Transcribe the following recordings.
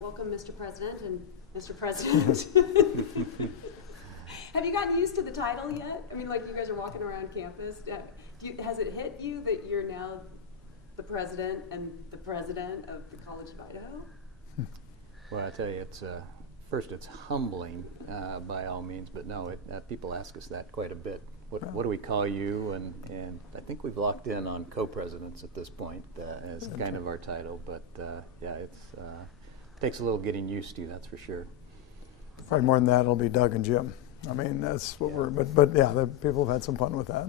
Welcome, Mr. President and Mr. President. Have you gotten used to the title yet? I mean, like you guys are walking around campus. Has it hit you that you're now the president and the president of the College of Idaho? Well, I tell you, it's first it's humbling by all means, but no, people ask us that quite a bit. What do we call you? And I think we've locked in on co-presidents at this point as kind of our title. But yeah, it takes a little getting used to, that's for sure. Probably more than that, it'll be Doug and Jim. I mean, that's what we're. But yeah, people have had some fun with that.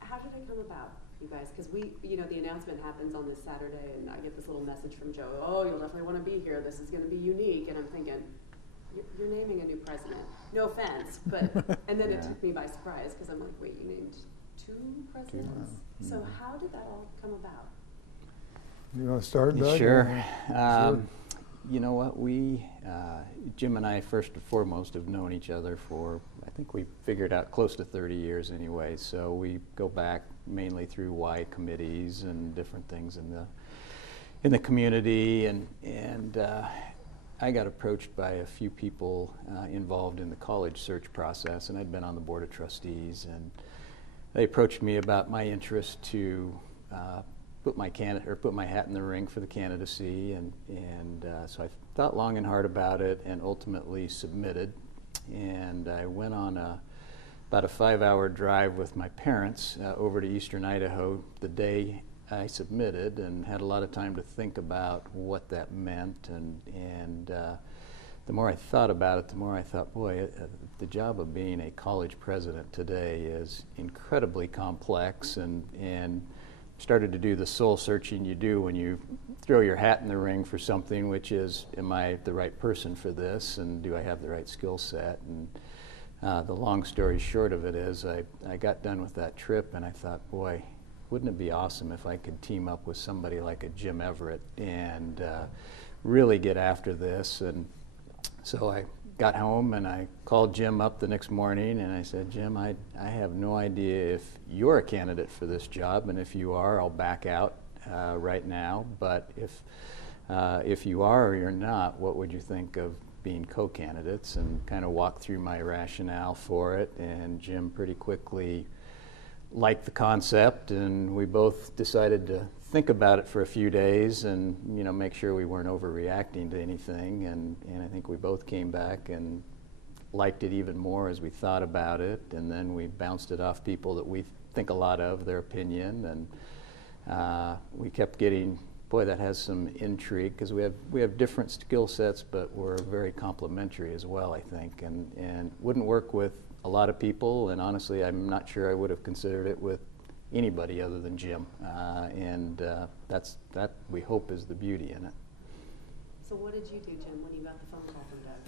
How did it come about, you guys? Because the announcement happens on this Saturday, and I get this little message from Joe. Oh, you'll definitely want to be here. This is going to be unique. And I'm thinking, you're naming a new president. No offense, but and then it took me by surprise because I'm like, wait, you named two presidents? So how did that all come about? You want to start, Doug? Sure. You know what, Jim and I first and foremost have known each other for, I think we figured out close to 30 years anyway, so we go back mainly through Y committees and different things in the community, and I got approached by a few people involved in the college search process, and I'd been on the board of trustees, and they approached me about my interest to put my hat in the ring for the candidacy, and so I thought long and hard about it and ultimately submitted. And I went on about a 5-hour drive with my parents over to eastern Idaho the day I submitted, and had a lot of time to think about what that meant. And the more I thought about it, the more I thought, boy, the job of being a college president today is incredibly complex, and started to do the soul searching you do when you throw your hat in the ring for something, which is, am I the right person for this, and do I have the right skill set? And the long story short of it is I got done with that trip, and I thought, boy, wouldn't it be awesome if I could team up with somebody like a Jim Everett and really get after this? And so I got home and I called Jim up the next morning and I said, Jim, I have no idea if you're a candidate for this job, and if you are, I'll back out right now. But if you are or you're not, what would you think of being co-candidates? And kind of walk through my rationale for it. And Jim pretty quickly liked the concept, and we both decided to think about it for a few days and make sure we weren't overreacting to anything, and I think we both came back and liked it even more as we thought about it, and then we bounced it off people that we think a lot of, their opinion, and we kept getting, boy, that has some intrigue, because we have different skill sets, but we're very complementary as well, I think, and wouldn't work with a lot of people, and honestly I'm not sure I would have considered it with anybody other than Jim, and that we hope is the beauty in it. So what did you do, Jim, when you got the phone call from Doug?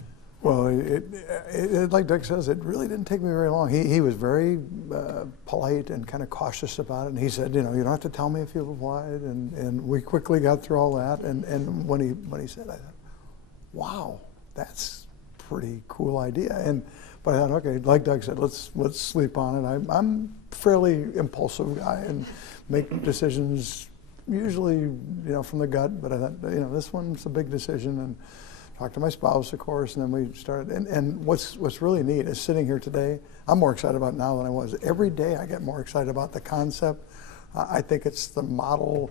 Well, it like Doug says, it really didn't take me very long. He was very polite and kind of cautious about it, and he said, you don't have to tell me if you've applied, and we quickly got through all that, and when he said, I thought, wow, that's a pretty cool idea. But I thought, okay, like Doug said, let's sleep on it. I'm a fairly impulsive guy and make decisions usually, from the gut. But I thought, this one's a big decision, and talked to my spouse, of course, and then we started. And what's really neat is sitting here today, I'm more excited about it now than I was. Every day I get more excited about the concept. I think it's the model,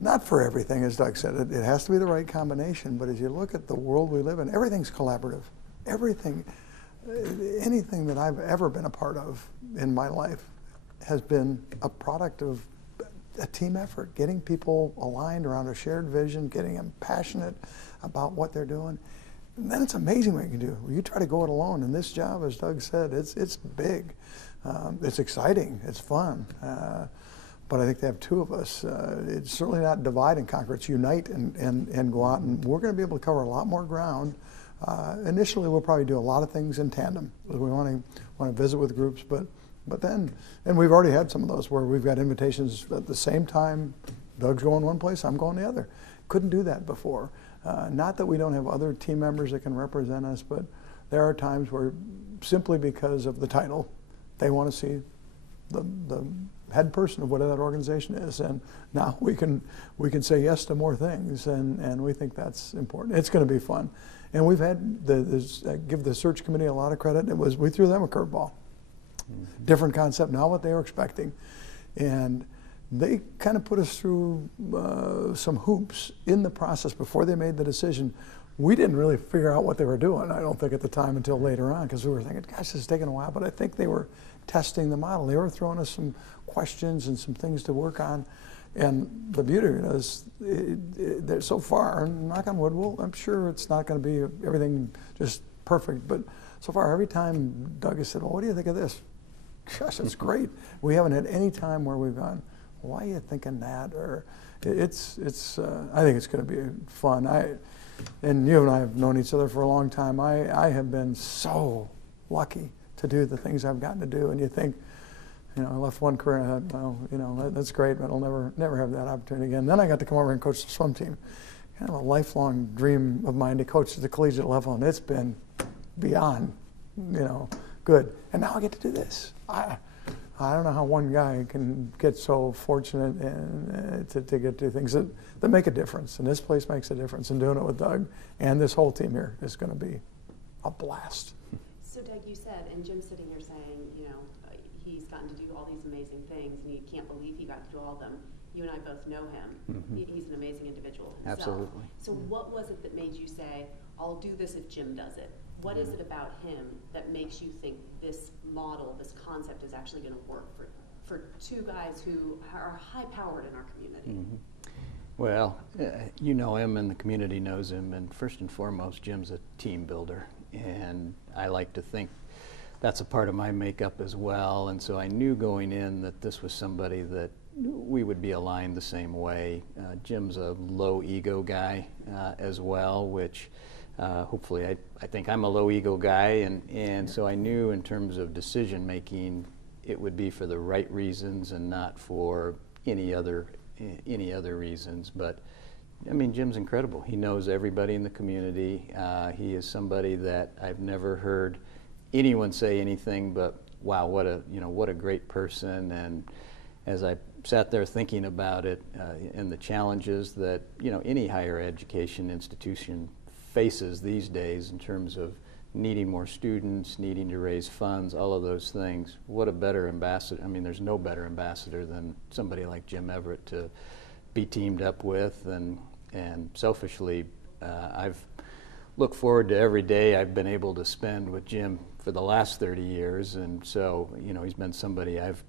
not for everything, as Doug said. It has to be the right combination. But as you look at the world we live in, everything's collaborative. Anything that I've ever been a part of in my life has been a product of a team effort, getting people aligned around a shared vision, getting them passionate about what they're doing. And then it's amazing what you can do. You try to go it alone, and this job, as Doug said, it's big. It's exciting. It's fun. But I think to have two of us, it's certainly not divide and conquer. It's unite and go out, and we're going to be able to cover a lot more ground. Initially, we'll probably do a lot of things in tandem. We want to visit with groups, but then, and we've already had some of those where we've got invitations at the same time. Doug's going one place, I'm going the other. Couldn't do that before. Not that we don't have other team members that can represent us, but there are times where simply because of the title, they want to see the head person of whatever that organization is, and now we can say yes to more things, and we think that's important. It's going to be fun, and we've had I give the search committee a lot of credit. We threw them a curveball, different concept, not what they were expecting, and they kind of put us through some hoops in the process before they made the decision. We didn't really figure out what they were doing, I don't think, at the time until later on, because we were thinking, gosh, this is taking a while. But I think they were testing the model. They were throwing us some questions and some things to work on. And the beauty of it is, that so far, knock on wood, I'm sure it's not going to be everything just perfect. But so far, every time Doug has said, well, what do you think of this? Gosh, that's great. We haven't had any time where we've gone, why are you thinking that? Or I think it's going to be fun. And you and I have known each other for a long time. I have been so lucky to do the things I've gotten to do. And you think, I left one career and I thought, well, that's great, but I'll never have that opportunity again. Then I got to come over and coach the swim team. Kind of a lifelong dream of mine to coach at the collegiate level, and it's been beyond, good. And now I get to do this. I don't know how one guy can get so fortunate and to get to things that make a difference. And this place makes a difference. And doing it with Doug and this whole team here is going to be a blast. So Doug, you said, and Jim's sitting here saying, he's gotten to do all these amazing things, and he can't believe he got to do all of them. You and I both know him. Mm-hmm. He's an amazing individual himself. Absolutely. So what was it that made you say, I'll do this if Jim does it? What is it about him that makes you think this model, this concept is actually going to work for two guys who are high-powered in our community? Mm-hmm. Well, you know him and the community knows him, and first and foremost, Jim's a team builder, and I like to think that's a part of my makeup as well, and so I knew going in that this was somebody that we would be aligned the same way. Jim's a low ego guy as well, which hopefully I think I'm a low ego guy, and so I knew in terms of decision making it would be for the right reasons and not for any other reasons. But I mean, Jim's incredible. He knows everybody in the community. He is somebody that I've never heard anyone say anything but, wow, what a great person. And as I sat there thinking about it and the challenges that any higher education institution faces these days in terms of needing more students, needing to raise funds, all of those things, what a better ambassador. I mean, there's no better ambassador than somebody like Jim Everett to be teamed up with. And selfishly, I've looked forward to every day I've been able to spend with Jim for the last 30 years. And so, he's been somebody I've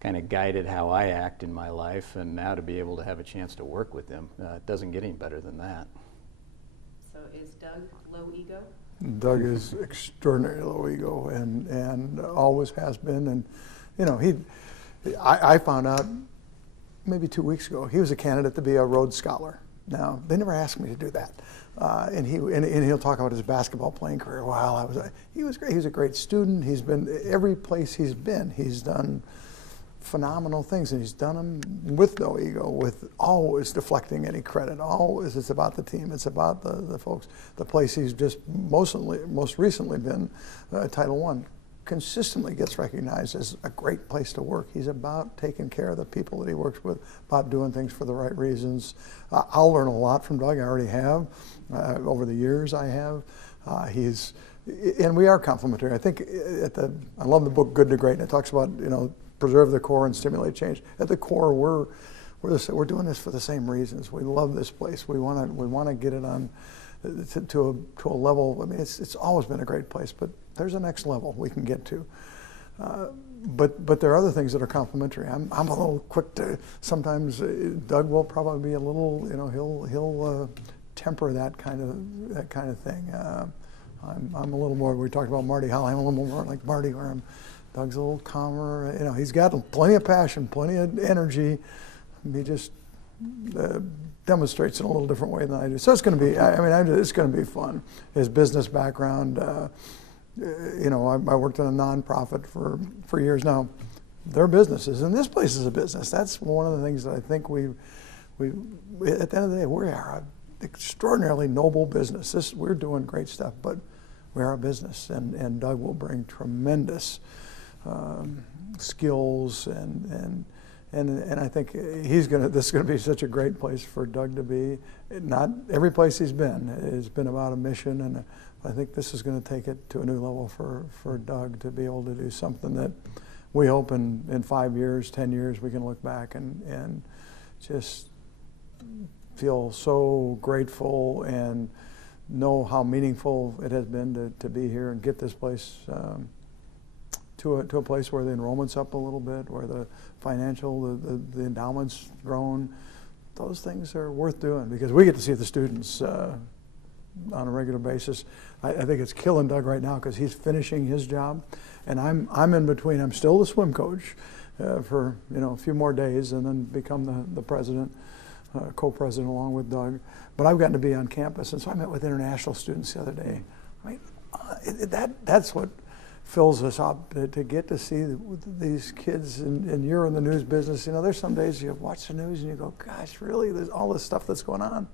kind of guided how I act in my life, and now to be able to have a chance to work with him, it doesn't get any better than that. So is Doug low ego? Doug is extraordinarily low ego and always has been. And I found out maybe 2 weeks ago he was a candidate to be a Rhodes Scholar. Now they never asked me to do that, and he'll talk about his basketball playing career. Wow, he was great. He was a great student. He's been every place he's been. He's done phenomenal things, and he's done them with no ego, with always deflecting any credit. Always, it's about the team. It's about the folks. The place he's just most recently been, Title I, consistently gets recognized as a great place to work. He's about taking care of the people that he works with, about doing things for the right reasons. I'll learn a lot from Doug. I already have. Over the years, I have. And we are complementary. I think I love the book Good to Great, and it talks about preserve the core and stimulate change. At the core, we're doing this for the same reasons. We love this place. We want to get it on to a level. I mean, it's always been a great place, but there's a next level we can get to. But there are other things that are complementary. I'm a little quick to sometimes. Doug will probably be a little. He'll temper that kind of thing. I'm a little more. We talked about Marty Holly. I'm a little more like Marty, where Doug's a little calmer. He's got plenty of passion, plenty of energy. He just demonstrates in a little different way than I do. So it's going to be. It's going to be fun. His business background. I worked in a nonprofit for years now. They're businesses, and this place is a business. That's one of the things that I think we at the end of the day, we are an extraordinarily noble business. We're doing great stuff, but we are a business, and Doug will bring tremendous skills and And I think this is going to be such a great place for Doug to be. Not every place he's been has been about a mission, and I think this is going to take it to a new level for Doug to be able to do something that we hope in 5 years, 10 years, we can look back and just feel so grateful and know how meaningful it has been to be here and get this place to a place where the enrollment's up a little bit, where the financial, the endowment's grown. Those things are worth doing because we get to see the students on a regular basis. I think it's killing Doug right now because he's finishing his job, and I'm in between. I'm still the swim coach for a few more days, and then become the president, co-president along with Doug. But I've gotten to be on campus, and so I met with international students the other day. I mean, that's what fills us up to get to see these kids, and you're in the news business. There's some days you watch the news and you go, gosh, really, there's all this stuff that's going on.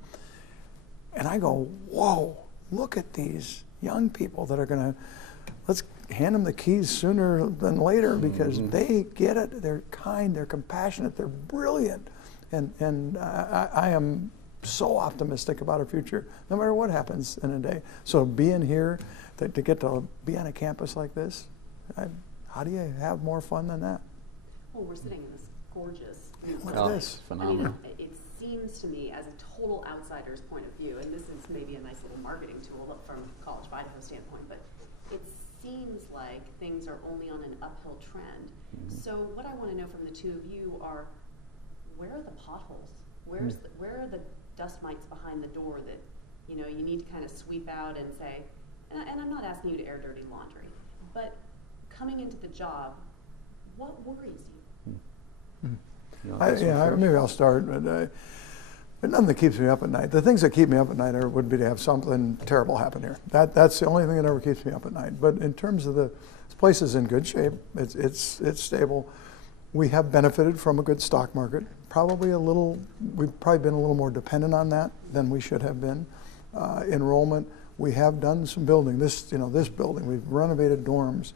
And I go, whoa, look at these young people that are going to, let's hand them the keys sooner than later because they get it, they're kind, they're compassionate, they're brilliant. And I am so optimistic about our future, no matter what happens in a day. So being here, to get to be on a campus like this, how do you have more fun than that? Well, we're sitting in this gorgeous Look at this. Phenomenal. it seems to me, as a total outsider's point of view, and this is maybe a nice little marketing tool from College of Idaho standpoint, but it seems like things are only on an uphill trend. So what I want to know from the two of you are, where are the potholes? Where are the dust mites behind the door that you need to kind of sweep out and say, and I'm not asking you to air dirty laundry, but coming into the job, what worries you? Maybe I'll start. But nothing that keeps me up at night. The things that keep me up at night would be to have something terrible happen here. That's the only thing that ever keeps me up at night. But in terms of this place is in good shape. It's stable. We have benefited from a good stock market. We've probably been a little more dependent on that than we should have been. Enrollment. We have done some building. This building, we've renovated dorms.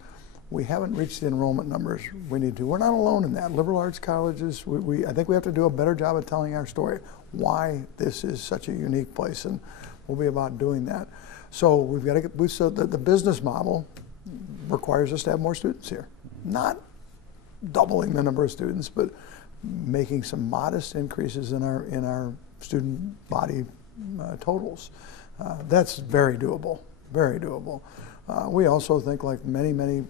We haven't reached the enrollment numbers we need to. We're not alone in that. Liberal arts colleges, I think we have to do a better job of telling our story, why this is such a unique place, and we'll be about doing that. So we've got to so the business model requires us to have more students here. Not doubling the number of students, but making some modest increases in our student body totals. That's very doable, very doable. We also think, like many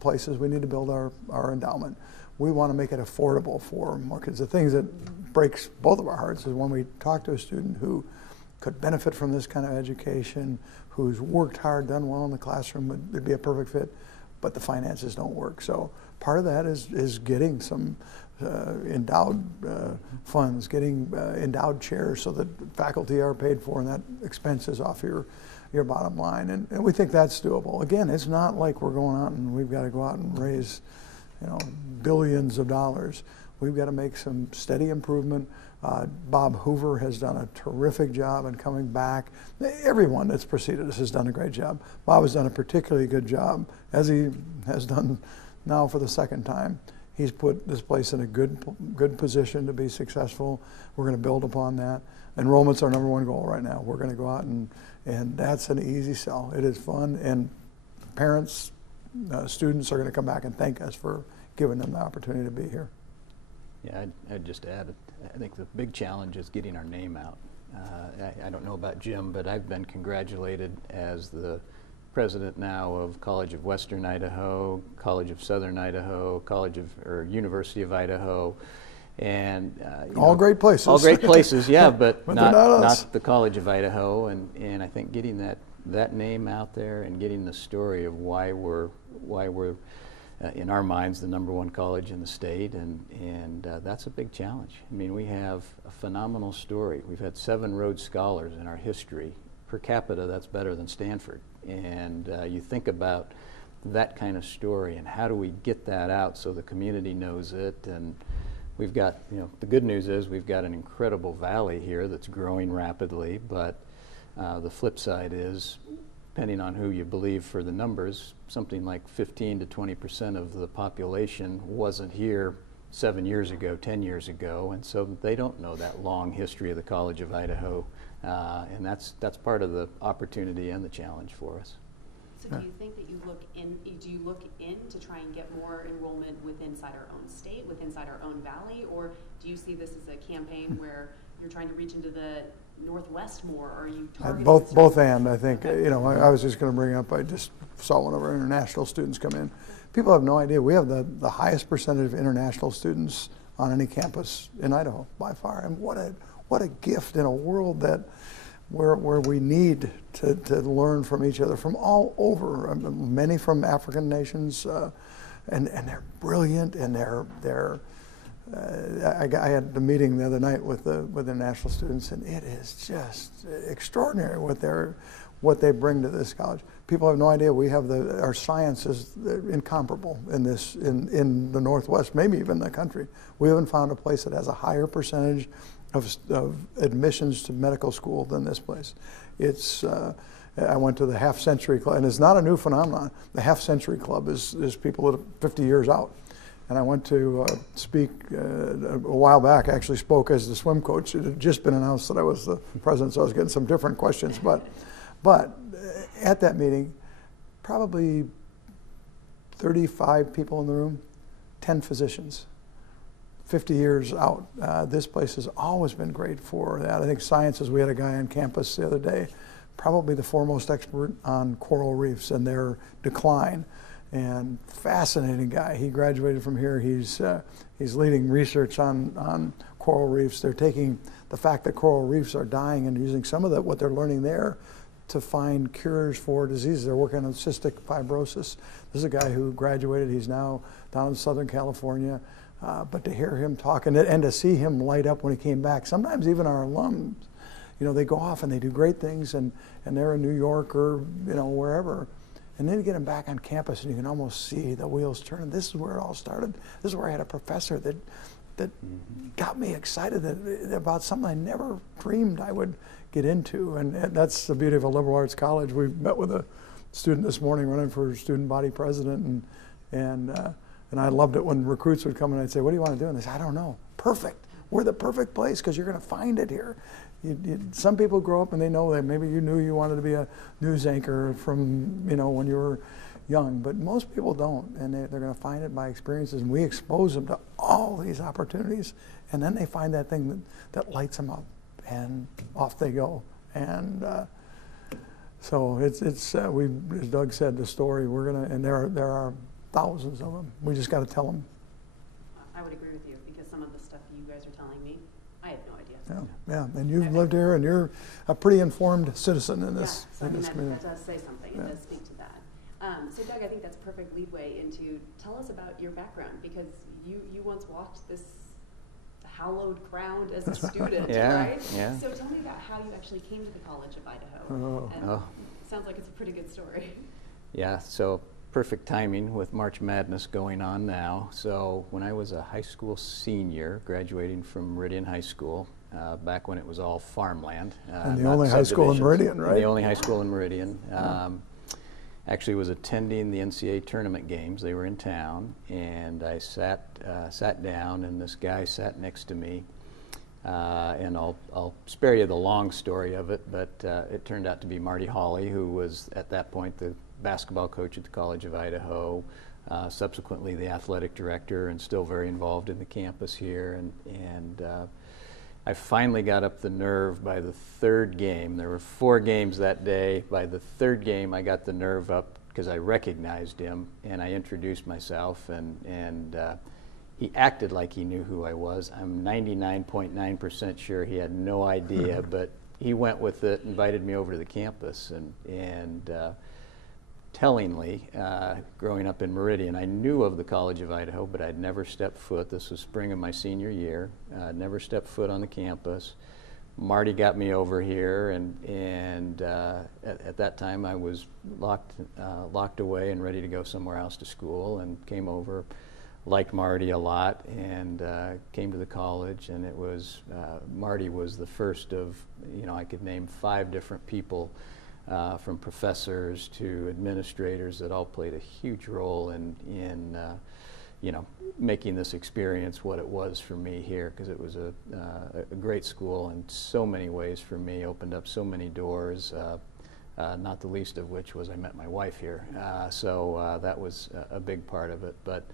places, we need to build our endowment. We want to make it affordable for more kids. The things that breaks both of our hearts is when we talk to a student who could benefit from this kind of education, who's worked hard, done well in the classroom, would be a perfect fit, but the finances don't work. So part of that is getting some endowed funds, getting endowed chairs so that faculty are paid for and that expense is off your bottom line. And we think that's doable. Again, it's not like we're going out and we've got to go out and raise billions of dollars. We've got to make some steady improvement. Bob Hoover has done a terrific job in coming back. Everyone that's preceded us has done a great job. Bob has done a particularly good job, as he has done now for the second time. He's put this place in a good position to be successful. We're going to build upon that. Enrollment's our number one goal right now. We're going to go out and that's an easy sell. It is fun, and parents, students are going to come back and thank us for giving them the opportunity to be here. Yeah, I'd just add, I think the big challenge is getting our name out. I don't know about Jim, but I've been congratulated as the president now of College of Western Idaho, College of Southern Idaho, University of Idaho, and all great places. All great places, yeah, but, but not the College of Idaho. And I think getting that name out there and getting the story of why we're in our minds the number one college in the state, and that's a big challenge. I mean, we have a phenomenal story. We've had 7 Rhodes Scholars in our history. Per capita, that's better than Stanford. And you think about that kind of story and how do we get that out so the community knows it. And we've got, the good news is we've got an incredible valley here that's growing rapidly, but the flip side is, depending on who you believe for the numbers, something like 15 to 20% of the population wasn't here 7 years ago, 10 years ago, and so they don't know that long history of the College of Idaho, and that's part of the opportunity and the challenge for us. So do you think that do you look in to try and get more enrollment within inside our own state, within inside our own valley, or do you see this as a campaign where you're trying to reach into the Northwest more, or are you targeting both and I think, Okay. you know, I was just going to bring up, I just saw one of our international students come in. People have no idea. We have the highest percentage of international students on any campus in Idaho by far. And what a gift in a world that where we need to learn from each other from all over. Many from African nations, and they're brilliant, and I had the meeting the other night with the national students, and it is just extraordinary what they bring to this college. People have no idea. We have our science is incomparable in the Northwest, maybe even the country. We haven't found a place that has a higher percentage of admissions to medical school than this place. It's I went to the Half Century Club, and it's not a new phenomenon. The Half Century Club is people that are 50 years out. And I went to speak a while back, actually spoke as the swim coach. It had just been announced that I was the president, so I was getting some different questions. But at that meeting, probably 35 people in the room, 10 physicians, 50 years out. This place has always been great for that. I think sciences, we had a guy on campus the other day, probably the foremost expert on coral reefs and their decline. And fascinating guy. He graduated from here. He's leading research on coral reefs. They're taking the fact that coral reefs are dying and using some of what they're learning there to find cures for diseases. They're working on cystic fibrosis. This is a guy who graduated. He's now down in Southern California. But to hear him talk and to see him light up when he came back, sometimes even our alums, you know, they go off and they do great things, and they're in New York or, you know, wherever. And then you get them back on campus and you can almost see the wheels turning. This is where it all started. This is where I had a professor that got me excited about something I never dreamed I would get into. And that's the beauty of a liberal arts college. We met with a student this morning running for student body president, and I loved it when recruits would come and I'd say, "What do you want to do?" And they say, "I don't know." Perfect. We're the perfect place because you're going to find it here. Some people grow up and they know that maybe you knew you wanted to be a news anchor from, you know, when you were young, but most people don't, and they're going to find it by experiences, and we expose them to all these opportunities, and then they find that thing that lights them up, and off they go. And so it's as Doug said, the story and there are thousands of them. We just got to tell them. I would agree with you, because some of the stuff you guys are telling me, I had no idea. Yeah, and you've lived here, and you're a pretty informed citizen in this, community. community. That does say something. It does speak to that. So Doug, I think that's a perfect leadway into, tell us about your background, because you once walked this hallowed ground as a student, right? Yeah. So tell me about how you actually came to the College of Idaho. Oh. Sounds like it's a pretty good story. Yeah, so perfect timing with March Madness going on now. So when I was a high school senior, graduating from Meridian High School, back when it was all farmland. And the only high school in Meridian, right? The only high school in Meridian. Actually was attending the NCAA tournament games. They were in town, and I sat down, and this guy sat next to me. And I'll spare you the long story of it, but it turned out to be Marty Hawley, who was at that point the basketball coach at the College of Idaho, subsequently the athletic director, and still very involved in the campus here. And I finally got up the nerve by the third game. There were 4 games that day. By the third game, I got the nerve up because I recognized him, and I introduced myself, and he acted like he knew who I was. I'm 99.9% sure he had no idea, but he went with it, invited me over to the campus, and tellingly, growing up in Meridian, I knew of the College of Idaho, but I'd never stepped foot. This was spring of my senior year. Never stepped foot on the campus. Marty got me over here, and at that time I was locked away and ready to go somewhere else to school, and came over. Liked Marty a lot, and came to the college, and it was Marty was the first of, I could name 5 different people, from professors to administrators, that all played a huge role in making this experience what it was for me here, because it was a great school in so many ways for me, opened up so many doors, not the least of which was I met my wife here. So that was a big part of it. But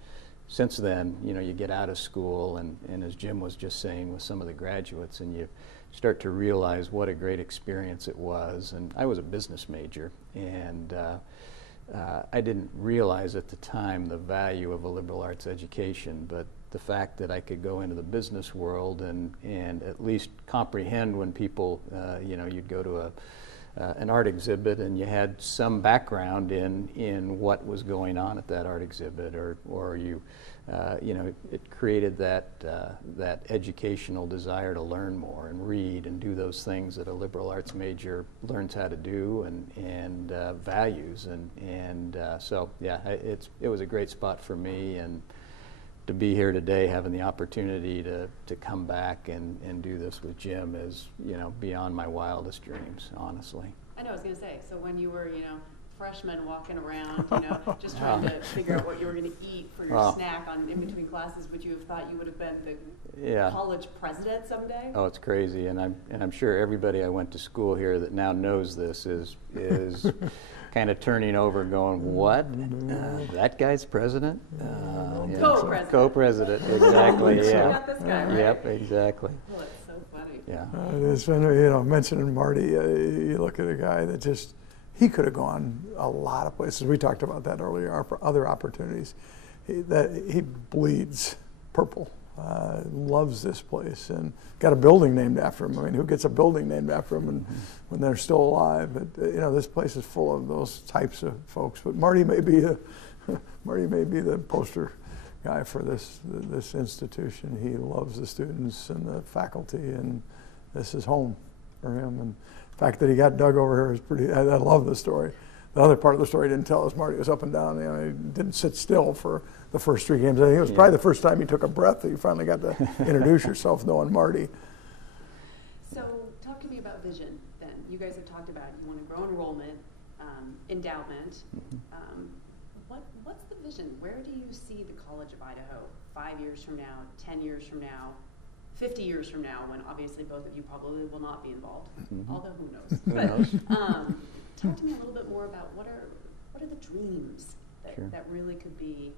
since then, you get out of school, and as Jim was just saying with some of the graduates, and you start to realize what a great experience it was. And I was a business major, and I didn't realize at the time the value of a liberal arts education, but the fact that I could go into the business world and at least comprehend when people, you'd go to an art exhibit and you had some background in what was going on at that art exhibit, or you, it created that educational desire to learn more and read and do those things that a liberal arts major learns how to do and values, and so yeah, it was a great spot for me, and to be here today, having the opportunity to come back and do this with Jim is, beyond my wildest dreams, honestly. I know, I was going to say, so when you were, freshman walking around, just trying to figure out what you were going to eat for your snack in between classes, would you have thought you would have been the college president someday? Oh, it's crazy, and I'm sure everybody I went to school here that now knows this is kind of turning over and going, what? That guy's president? Co-president. Co-president, exactly, yeah. You got this guy, right? Yep, exactly. Well, it's so funny. Yeah. It's been, mentioning Marty, you look at a guy that he could have gone a lot of places. We talked about that earlier, other opportunities. He bleeds purple. Loves this place and got a building named after him. I mean, who gets a building named after him when they're still alive? But this place is full of those types of folks. But Marty may be the poster guy for this institution. He loves the students and the faculty, and this is home for him. And the fact that he got Doug over here is pretty. I love the story. The other part of the story he didn't tell us. Marty was up and down. He didn't sit still for the first 3 games. I think it was probably the first time he took a breath that you finally got to introduce yourself, knowing Marty. So talk to me about vision then. You guys have talked about you want to grow enrollment, endowment. What's the vision? Where do you see the College of Idaho 5 years from now, 10 years from now, 50 years from now, when obviously both of you probably will not be involved, although who knows. But talk to me a little bit more about what are the dreams that really could be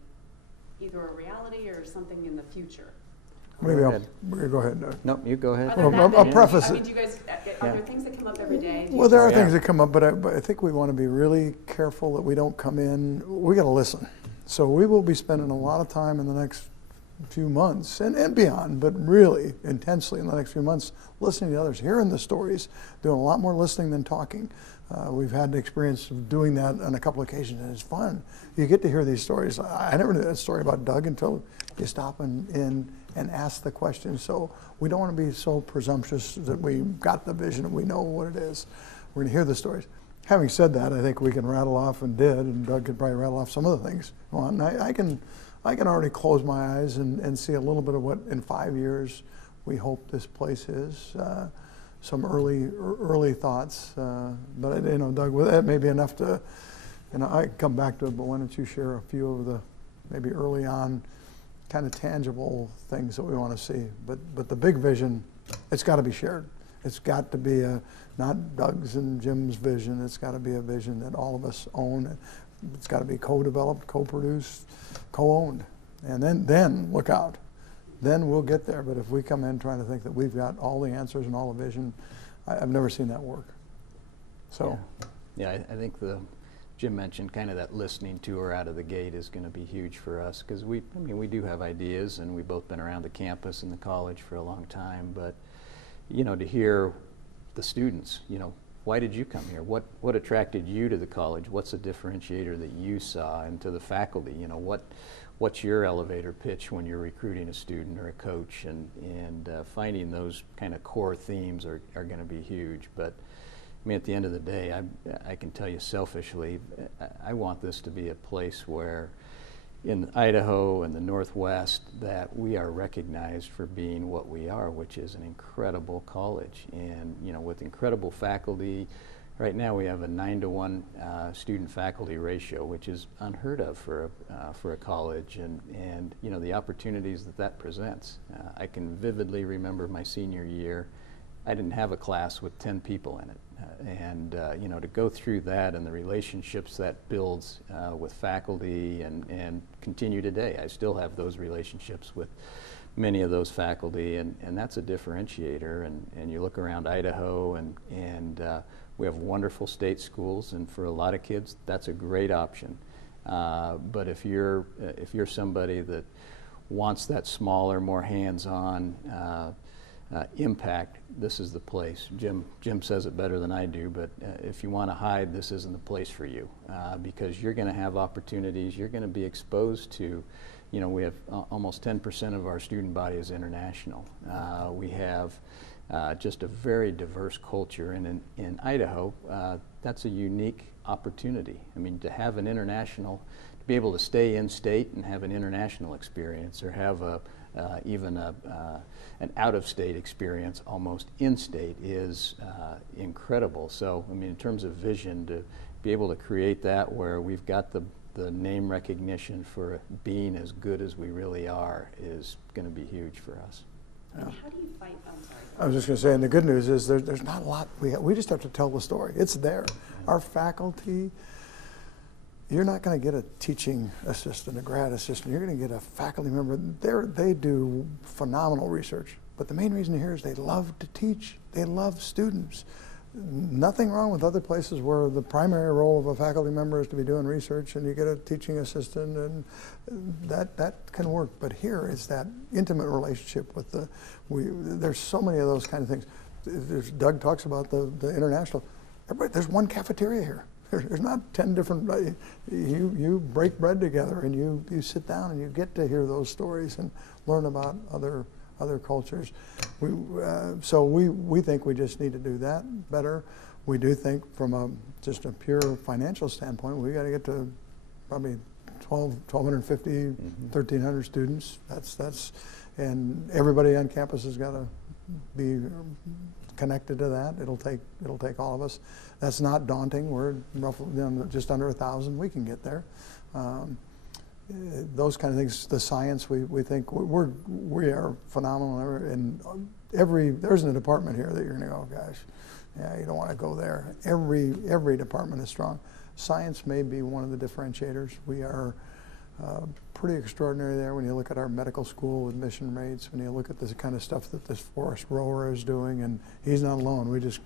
either a reality or something in the future. Maybe I'll go ahead. No, you go ahead. I'll preface it. I mean, do you guys, are there things that come up every day? Well, there are things that come up, but I think we want to be really careful that we don't come in. We got to listen. So we will be spending a lot of time in the next few months and beyond, but really intensely in the next few months, listening to others, hearing the stories, doing a lot more listening than talking. We've had the experience of doing that on a couple of occasions, and it's fun. You get to hear these stories. I never knew that story about Doug until you stop and ask the question. So we don't want to be so presumptuous that we got the vision and we know what it is. We're going to hear the stories. Having said that, I think we can rattle off, and did, and Doug could probably rattle off some of the things. Well, and I can already close my eyes and see a little bit of what in 5 years we hope this place is. Some early thoughts, but Doug, with that may be enough to, I can come back to it. But why don't you share a few of the maybe early on kind of tangible things that we want to see? But the big vision, it's got to be shared. It's got to be not Doug's and Jim's vision. It's got to be a vision that all of us own. It's got to be co-developed, co-produced, co-owned, and then look out. Then we'll get there. But if we come in trying to think that we've got all the answers and all the vision, I've never seen that work. So, yeah, I think Jim mentioned kind of that listening tour out of the gate is going to be huge for us, because we do have ideas, and we've both been around the campus and the college for a long time. But to hear the students, why did you come here? What attracted you to the college? What's the differentiator that you saw? And to the faculty, what's your elevator pitch when you're recruiting a student or a coach? And finding those kind of core themes are going to be huge. But at the end of the day, I can tell you selfishly, I want this to be a place where in Idaho and the Northwest that we are recognized for being what we are, which is an incredible college, and with incredible faculty, Right now we have a 9-to-1 student-faculty ratio, which is unheard of for a college, and you know, the opportunities that presents. I can vividly remember my senior year. I didn't have a class with 10 people in it, you know, to go through that and the relationships that builds with faculty and continue today. I still have those relationships with many of those faculty, and that's a differentiator. And you look around Idaho, and we have wonderful state schools, and for a lot of kids, that's a great option. But if you're somebody that wants that smaller, more hands-on impact, this is the place. Jim says it better than I do, but if you want to hide, this isn't the place for you, because you're going to have opportunities. You're going to be exposed to, you know, we have almost 10% of our student body is international. We have just a very diverse culture, and in Idaho, that's a unique opportunity. I mean, to have an international, to be able to stay in state and have an international experience, or have even an out-of-state experience almost in-state is incredible. So, I mean, in terms of vision, to be able to create that where we've got the name recognition for being as good as we really are is going to be huge for us. Yeah. How do you fight? I'm sorry. I was just going to say, and the good news is there's not a lot. We just have to tell the story. It's there. Our faculty, you're not going to get a teaching assistant, a grad assistant. You're going to get a faculty member. They do phenomenal research. But the main reason here is they love to teach. They love students. Nothing wrong with other places where the primary role of a faculty member is to be doing research, and you get a teaching assistant, and that can work. But here is that intimate relationship with there's so many of those kind of things. Doug talks about the international. There's one cafeteria here. There's not 10 different. You break bread together, and you sit down, and you get to hear those stories and learn about other cultures. So we think we just need to do that better. We do think from just a pure financial standpoint, we got to get to probably 1,250, 1,300 students. That's, and everybody on campus has got to be connected to that. It'll take all of us. That's not daunting. We're roughly just under 1,000. We can get there. Those kind of things, the science, we think we are phenomenal, and there isn't a department here that you're going to go, gosh, yeah, you don't want to go there. Every department is strong. Science may be one of the differentiators. We are pretty extraordinary there when you look at our medical school admission rates, when you look at this kind of stuff that this Forrest Rower is doing, and he's not alone. We just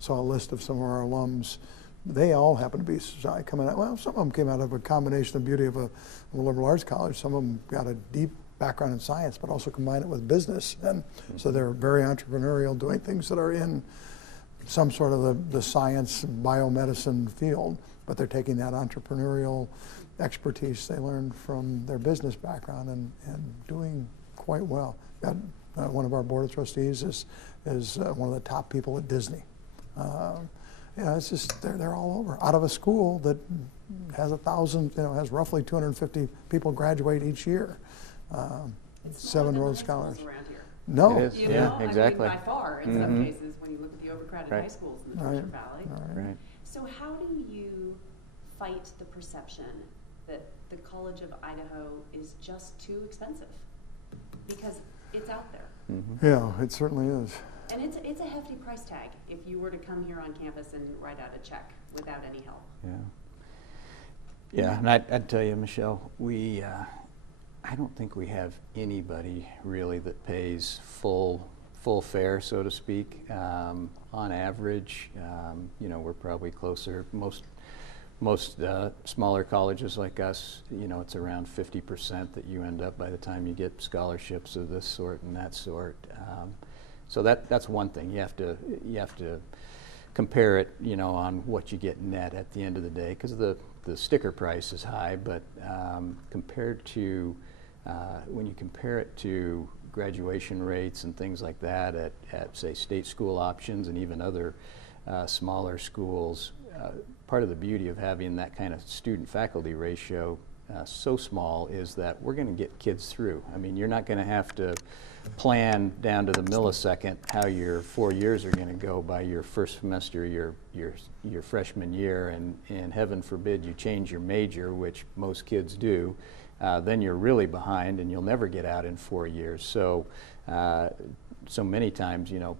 saw a list of some of our alums. They all happen to be coming out. Well, some of them came out of a combination of beauty of a liberal arts college. Some of them got a deep background in science, but also combine it with business. And so they're very entrepreneurial, doing things that are in some sort of the science, biomedicine field, but they're taking that entrepreneurial expertise they learned from their business background and doing quite well. Got, one of our board of trustees is one of the top people at Disney. Yeah, it's just they're all over. Out of a school that has 1,000, has roughly 250 people graduate each year. 7 Rhodes Scholars. No. It is. Yeah, exactly. I mean, by far, in some cases, when you look at the overcrowded high schools in the Treasure Valley. Right. So how do you fight the perception that the College of Idaho is just too expensive? Because it's out there. Yeah, it certainly is. And it's a hefty price tag if you were to come here on campus and write out a check without any help. Yeah, and I'd tell you, Michelle, I don't think we have anybody really that pays full fare, so to speak. On average, we're probably closer. Most smaller colleges like us, it's around 50% that you end up by the time you get scholarships of this sort and that sort. So that's one thing. You have to compare it, on what you get net at the end of the day, because the sticker price is high. But compared to when you compare it to graduation rates and things like that at say state school options and even other smaller schools, part of the beauty of having that kind of student-faculty ratio so small is that we're going to get kids through. I mean, you're not going to have to plan down to the millisecond how your 4 years are going to go by your first semester, your freshman year, and heaven forbid you change your major, which most kids do. Then you're really behind, and you'll never get out in 4 years. So, so many times, you know,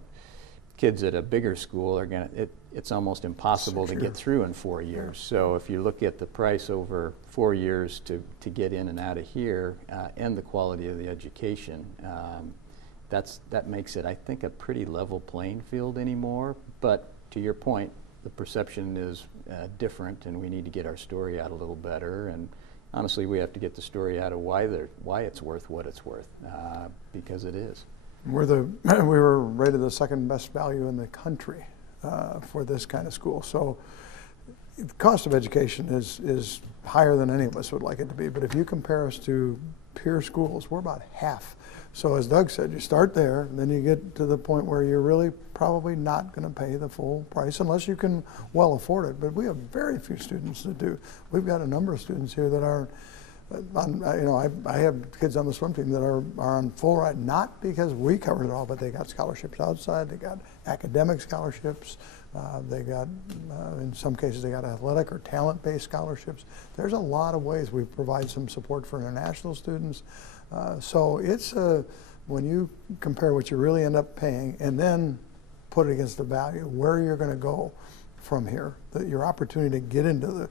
kids at a bigger school are going to, it's almost impossible to get through in 4 years. So if you look at the price over 4 years to get in and out of here, and the quality of the education, that makes it, I think, a pretty level playing field anymore. But to your point, the perception is different, and we need to get our story out a little better. And honestly, we have to get the story out of why it's worth what it's worth, because it is. We were rated the second best value in the country for this kind of school. So the cost of education is higher than any of us would like it to be. But if you compare us to peer schools, we're about half. So as Doug said, you start there, and then you get to the point where you're really probably not going to pay the full price unless you can well afford it. But we have very few students that do. We've got a number of students here that are I have kids on the swim team that are on full ride, not because we covered it all, but they got scholarships outside, they got academic scholarships, they got, in some cases, they got athletic or talent-based scholarships. There's a lot of ways we provide some support for international students. So it's, when you compare what you really end up paying and then put it against the value, where you're going to go from here, your opportunity to get into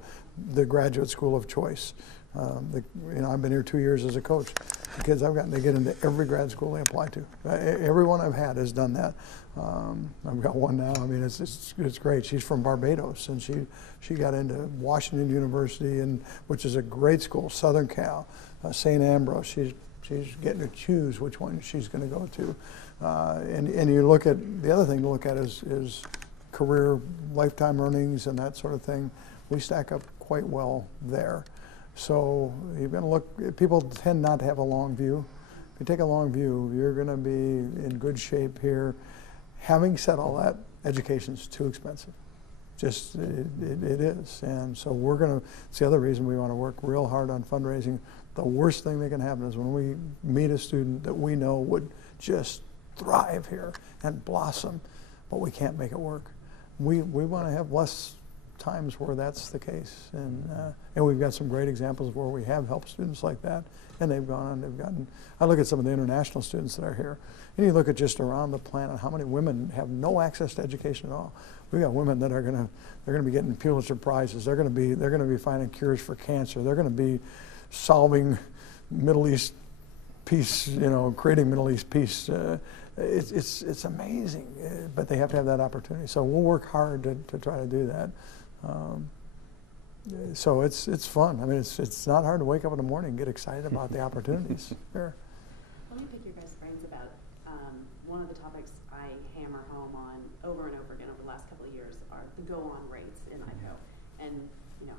the graduate school of choice. I've been here 2 years as a coach. The kids I've gotten to get into every grad school they apply to. Everyone I've had has done that. I've got one now. I mean, it's great. She's from Barbados, and she got into Washington University, which is a great school, Southern Cal, St. Ambrose. She's getting to choose which one she's going to go to. And you look at, the other thing to look at is career lifetime earnings and that sort of thing. We stack up quite well there. So you're going to look, people tend not to have a long view. If you take a long view, you're going to be in good shape here. Having said all that, education's too expensive. Just, it is. And so we're going to, it's the other reason we want to work real hard on fundraising. The worst thing that can happen is when we meet a student that we know would just thrive here and blossom, but we can't make it work. We want to have less times where that's the case, and we've got some great examples of where we have helped students like that, and they've gotten. I look at some of the international students that are here, and you look at just around the planet how many women have no access to education at all. We got women that are they're gonna be getting Pulitzer prizes. They're gonna be finding cures for cancer. They're gonna be solving Middle East peace, creating Middle East peace. It's amazing, but they have to have that opportunity. So we'll work hard to try to do that. So it's fun. I mean, it's not hard to wake up in the morning and get excited about the opportunities. Sure. Let me pick your guys' brains about one of the topics I hammer home on over and over again over the last couple of years are the go-on rates in Idaho. And,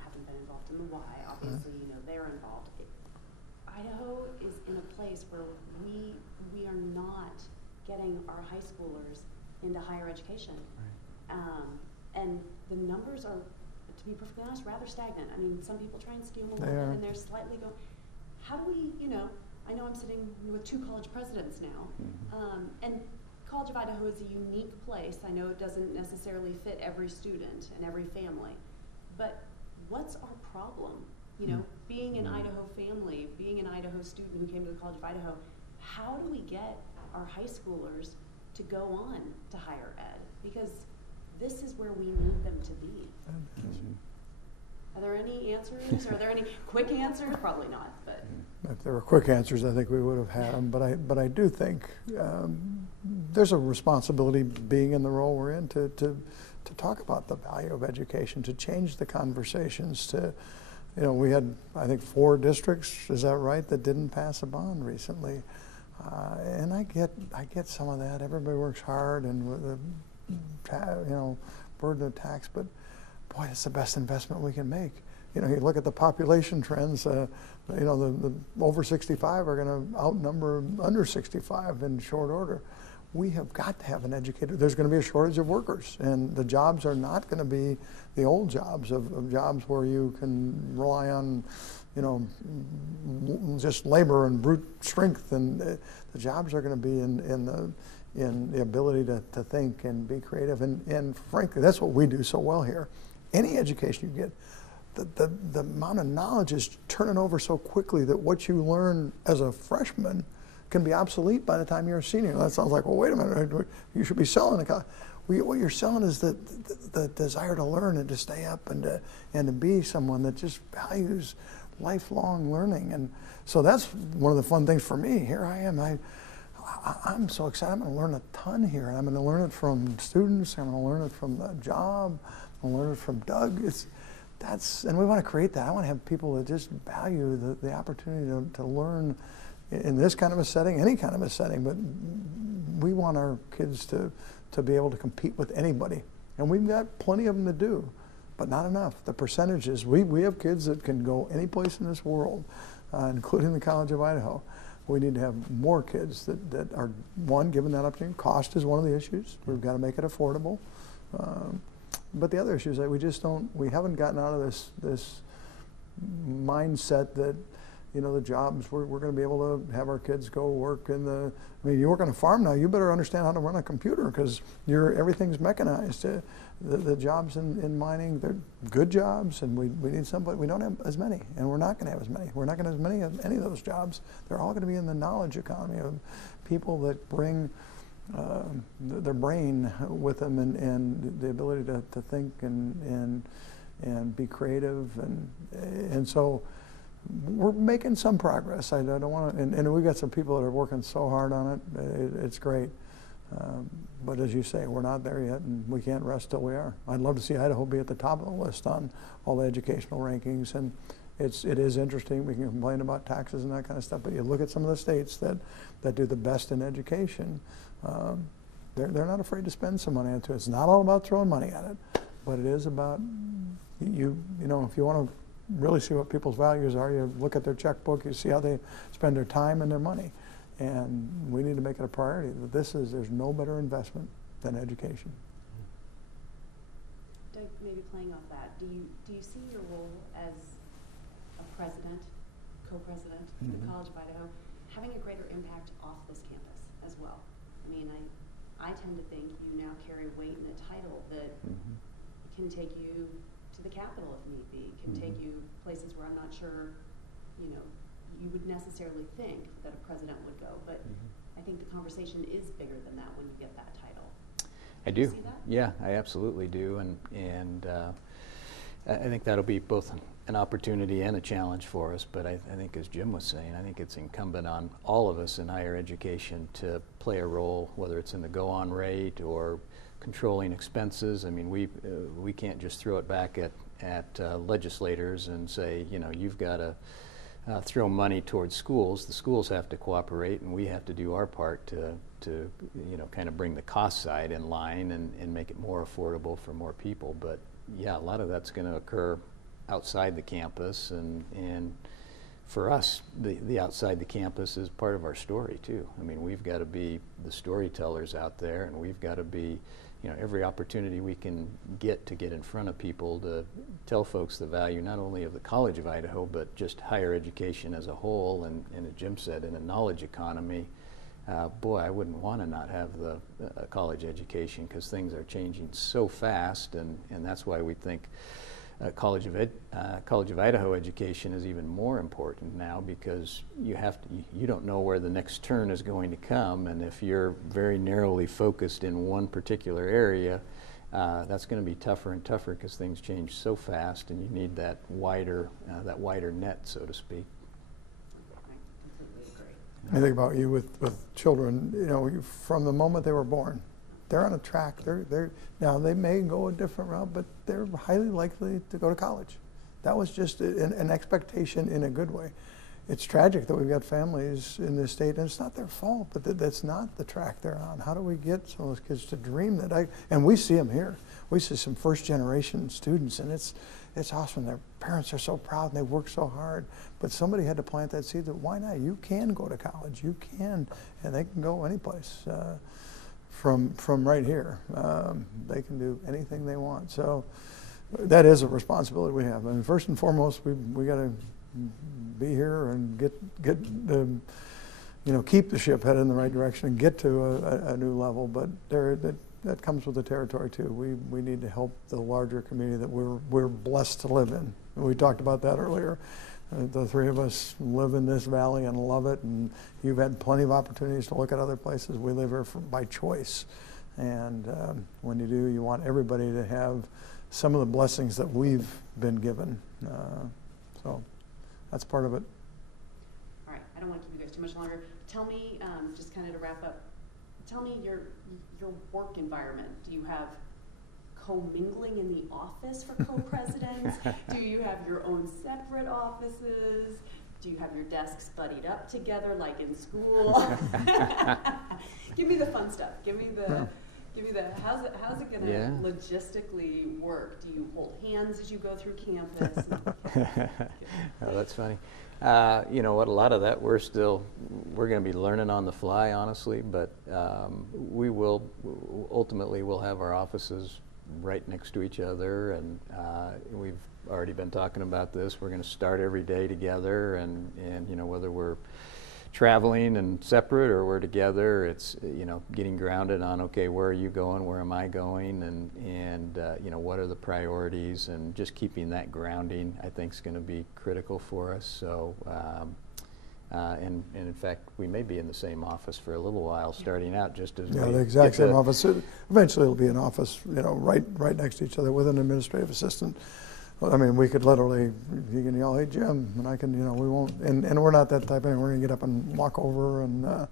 having been involved in the Y, obviously, they're involved. Idaho is in a place where we are not getting our high schoolers into higher education. Right. And the numbers are, to be perfectly honest, rather stagnant. I mean, some people try and skew them a little bit, and they're slightly going. How do we, I know I'm sitting with 2 college presidents now, and College of Idaho is a unique place. I know it doesn't necessarily fit every student and every family, but what's our problem? Being an Idaho family, being an Idaho student who came to the College of Idaho, how do we get our high schoolers to go on to higher ed? Because this is where we need them to be. Are there any answers? Are there any quick answers? Probably not. But if there were quick answers, I think we would have had them. But I do think there's a responsibility, being in the role we're in, to talk about the value of education, to change the conversations. We had, I think, 4 districts. Is that right? That didn't pass a bond recently. And I get some of that. Everybody works hard, and with the burden of tax, but boy, it's the best investment we can make. You look at the population trends. The over 65 are going to outnumber under 65 in short order. we have got to have an educator. There's going to be a shortage of workers, and the jobs are not going to be the old jobs of jobs where you can rely on, you know, just labor and brute strength. And the jobs are going to be in the ability to think and be creative. And frankly, that's what we do so well here. Any education you get, the amount of knowledge is turning over so quickly that what you learn as a freshman can be obsolete by the time you're a senior. That sounds like, well, wait a minute, you should be selling a college. What you're selling is the desire to learn and to stay up and to be someone that just values lifelong learning. And so that's one of the fun things for me. Here I am. I'm so excited. I'm going to learn a ton here. And I'm going to learn it from students. I'm going to learn it from the job. I'm going to learn it from Doug. And we want to create that. I want to have people that just value the opportunity to learn in this kind of a setting, any kind of a setting, but we want our kids to be able to compete with anybody. And we've got plenty of them to do, but not enough. The percentages, we have kids that can go any place in this world, including the College of Idaho. We need to have more kids that are, one, given that opportunity. Cost is one of the issues. We've got to make it affordable. But the other issue is that we haven't gotten out of this mindset that, you know, the jobs, we're going to be able to have our kids go work I mean, you work on a farm now, you better understand how to run a computer because everything's mechanized. The jobs in mining, they're good jobs, and we need somebody. We don't have as many, and we're not going to have as many. We're not going to have as many of any of those jobs. They're all going to be in the knowledge economy of people that bring their brain with them and the ability to think and be creative. And so we're making some progress. I don't want to, and we've got some people that are working so hard on it. It's great. But as you say, we're not there yet, and we can't rest till we are. I'd love to see Idaho be at the top of the list on all the educational rankings, and it is interesting. We can complain about taxes and that kind of stuff, but you look at some of the states that do the best in education, they're not afraid to spend some money into it. It's not all about throwing money at it, but it is about you know, if you want to really see what people's values are, you look at their checkbook, you see how they spend their time and their money. And we need to make it a priority that there's no better investment than education. Doug, maybe playing off that, do you see your role as a president, co-president of the College of Idaho, having a greater impact off this campus as well? I mean, I tend to think you now carry weight in a title that can take you to the Capitol if need be, can take you places where I'm not sure, you know, you would necessarily think that a president would go, but I think the conversation is bigger than that when you get that title. I do. You see that? Yeah, I absolutely do, and I think that'll be both an opportunity and a challenge for us. But I think, as Jim was saying, I think it's incumbent on all of us in higher education to play a role, whether it's in the go-on rate or controlling expenses. I mean, we can't just throw it back at legislators and say, you know, you've got to throw money towards schools. The schools have to cooperate, and we have to do our part to you know, kind of bring the cost side in line and make it more affordable for more people. But yeah, a lot of that's going to occur outside the campus, and for us, the outside the campus is part of our story too. I mean, we've got to be the storytellers out there, and we've got to be, you know, every opportunity we can get in front of people to tell folks the value not only of the College of Idaho, but just higher education as a whole. And as Jim said, in a knowledge economy, boy, I wouldn't want to not have the college education, because things are changing so fast, and that's why we think College of Idaho education is even more important now, because you don't know where the next turn is going to come, and if you're very narrowly focused in one particular area, that's going to be tougher and tougher, because things change so fast, and you need that wider net, so to speak. I completely agree. I think about you with children, you know, from the moment they were born. They're on a track. Now they may go a different route, but they're highly likely to go to college. That was just an expectation in a good way. It's tragic that we've got families in this state, and it's not their fault, but that's not the track they're on. How do we get some of those kids to dream that? And we see them here. We see some first-generation students, and it's awesome. Their parents are so proud, and they work so hard. But somebody had to plant that seed that why not? You can go to college. You can, and they can go any place. from right here. They can do anything they want. So that is a responsibility we have. I mean, first and foremost, we got to be here and get the, keep the ship headed in the right direction and get to a new level. But that comes with the territory too. We need to help the larger community that we're blessed to live in. We talked about that earlier. The three of us live in this valley and love it, and you've had plenty of opportunities to look at other places. We live here by choice, and when you do, you want everybody to have some of the blessings that we've been given. So that's part of it. All right, I don't want to keep you guys too much longer. Tell me, just kind of to wrap up, tell me your work environment. Do you have co-mingling in the office for co-presidents? Do you have your own separate offices? Do you have your desks buddied up together like in school? Give me the fun stuff. Give me the how's it gonna logistically work? Do you hold hands as you go through campus? Oh, that's funny. You know what? A lot of that we're going to be learning on the fly, honestly. But we will ultimately we'll have our offices right next to each other, and we've already been talking about this. We're going to start every day together, and whether we're traveling and separate or we're together, it's getting grounded on, okay, where are you going, where am I going, and what are the priorities, and just keeping that grounding I think is going to be critical for us. So and in fact we may be in the same office for a little while starting out, just as the exact same office. Eventually it'll be an office right next to each other with an administrative assistant. I mean, we could literally, you can yell, "Hey, Jim," and I can, we won't, and we're not that type of, we're going to get up and walk over, and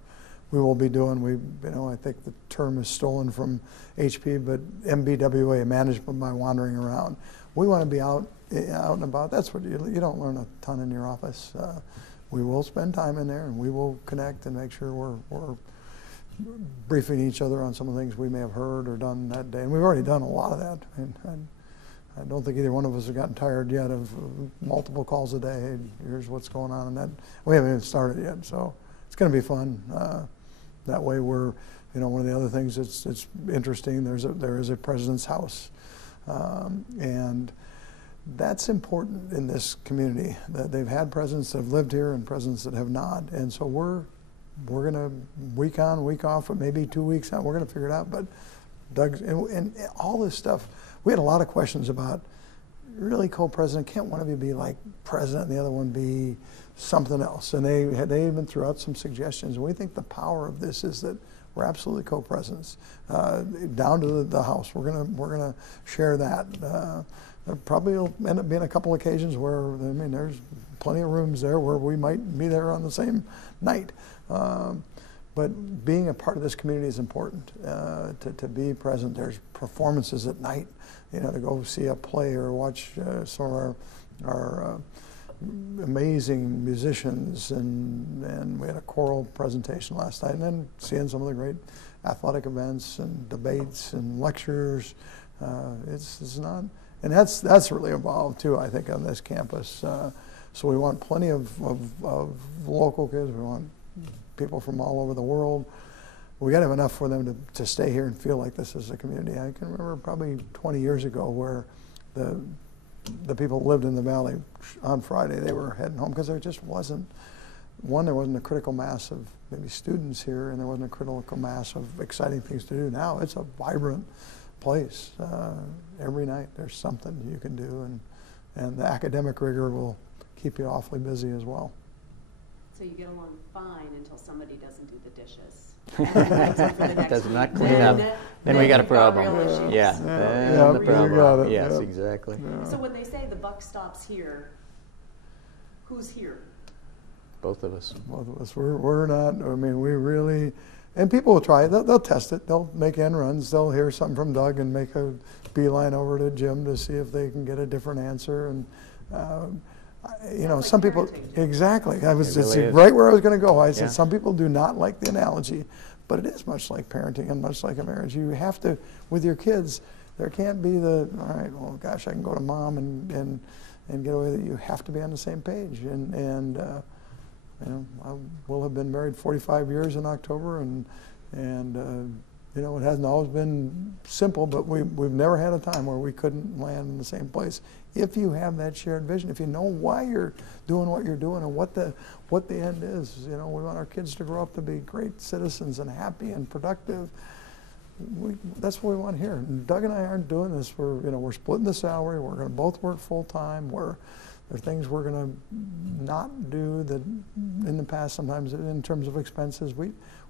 we will be doing, I think the term is stolen from HP, but MBWA, management by wandering around. We want to be out and about. That's what you don't learn a ton in your office. We will spend time in there, and we will connect and make sure we're briefing each other on some of the things we may have heard or done that day, and we've already done a lot of that. I don't think either one of us have gotten tired yet of multiple calls a day. Hey, here's what's going on, and that we haven't even started yet. So it's going to be fun. That way, we're, one of the other things that's interesting. There is a president's house, and that's important in this community. That they've had presidents that have lived here and presidents that have not, and so we're going to week on, week off, or maybe 2 weeks out. We're going to figure it out. But Doug's and all this stuff. We had a lot of questions about, really, co-president, can't one of you be like president and the other one be something else? And they even threw out some suggestions. And we think the power of this is that we're absolutely co-presidents, down to the House. We're gonna share that. There probably will end up being a couple occasions where, there's plenty of rooms there where we might be there on the same night. But being a part of this community is important, to be present. There's performances at night, to go see a play or watch some of our amazing musicians, and we had a choral presentation last night, and then seeing some of the great athletic events and debates and lectures. It's not, and that's really evolved too, I think, on this campus. So we want plenty of local kids. We want people from all over the world. We got to have enough for them to stay here and feel like this is a community. I can remember probably 20 years ago where the people who lived in the valley on Friday, they were heading home because there just wasn't, there wasn't a critical mass of maybe students here, and there wasn't a critical mass of exciting things to do. Now it's a vibrant place. Every night there's something you can do, and the academic rigor will keep you awfully busy as well. So you get along fine until somebody doesn't do the dishes. Does not clean up. Then we got a problem. Yeah, then the problem. Yes, exactly. Yeah. So when they say the buck stops here, who's here? Both of us. Both of us. We're not. We really. And people will try it. They'll test it. They'll make end runs. They'll hear something from Doug and make a beeline over to Jim to see if they can get a different answer. And Like some people, parenting. exactly. It's really right where I was going to go. I said, Yeah. some people do not like the analogy, but it is much like parenting and much like a marriage. You have to, with your kids, there can't be all right, well, gosh, I can go to mom and get away with it. You have to be on the same page. And I will have been married 45 years in October, and You know, it hasn't always been simple, but we've never had a time where we couldn't land in the same place. If you have that shared vision, if you know why you're doing what you're doing and what the end is, you know, we want our kids to grow up to be great citizens and happy and productive. That's what we want here. And Doug and I aren't doing this for, you know, we're splitting the salary. We're going to both work full time. There are things we're going to not do that in the past sometimes in terms of expenses.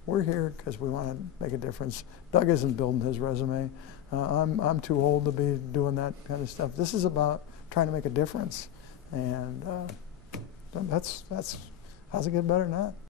We're here because we want to make a difference. Doug isn't building his resume. I'm too old to be doing that kind of stuff. This is about trying to make a difference, and that's how's it get better than that?